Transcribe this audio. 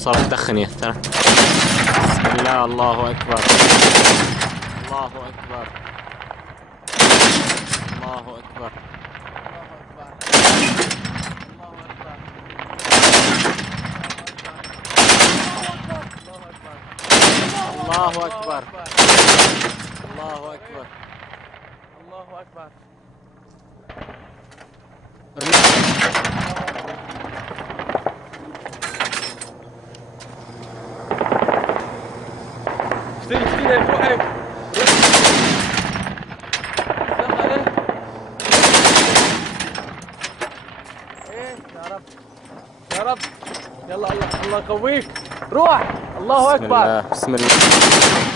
صارت تدخن يا ترى. بسم الله، الله أكبر، الله أكبر، الله أكبر، الله أكبر، الله أكبر، الله أكبر. اشتري فوقك. ايه يا رب يا رب. يلا الله الله يقويك. روح. الله اكبر. بسم الله، بسم الله.